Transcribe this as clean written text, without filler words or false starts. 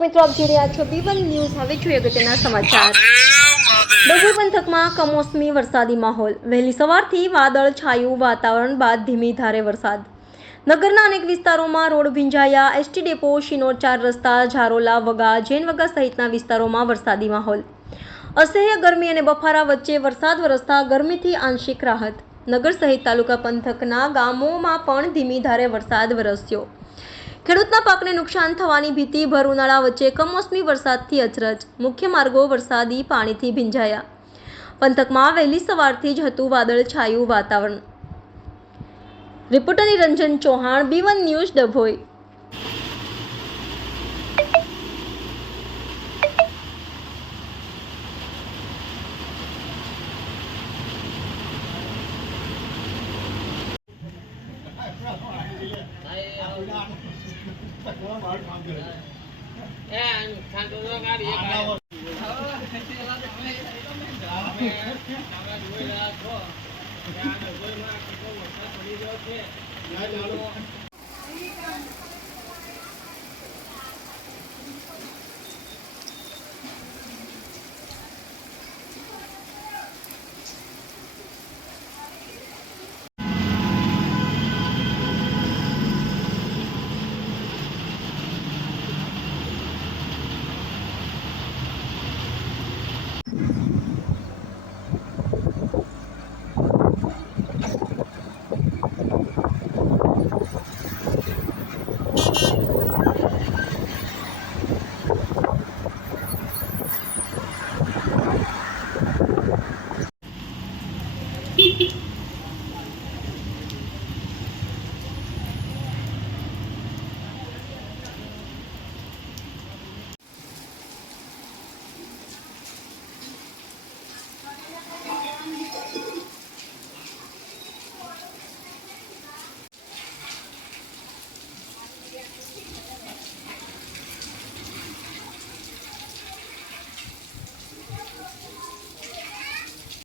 મિત્રો આપ જોઈ રહ્યા છો B1 ન્યૂઝ। હવે જોઈએ અગત્યના સમાચાર। ડભોઈ પંથકમાં કમોસમી વરસાદી માહોલ। વહેલી સવારથી વાદળ છાયું વાતાવરણ બાદ ધીમી ધારે વરસાદ। નગરના અનેક વિસ્તારોમાં રોડ ભીંજાયા। એસટી ડેપો, શિનોર 4 રસ્તા, ઝારોલા, વગા, જૈનવગા સહિતના વિસ્તારોમાં વરસાદી માહોલ। અસહ્ય ગરમી અને બફારા વચ્ચે વરસાદ વરસતા ગરમીથી આંશિક રાહત। નગર સહિત તાલુકા પંથકના ગામોમાં પણ ધીમી ધારે વરસાદ વરસ્યો। ખેડૂતના પાકને નુકસાન થવાની ભીતિ। ભર ઉનાળા વચ્ચે કમોસમી વરસાદથી અચરજ। મુખ્ય માર્ગો વરસાદી પાણીથી ભીંજાયા। પંથકમાં વહેલી સવારથી જ હતું વાદળ છાયું વાતાવરણ। રિપોર્ટર નિરંજન ચૌહાણ, B1 ન્યૂઝ, ડભોઈ।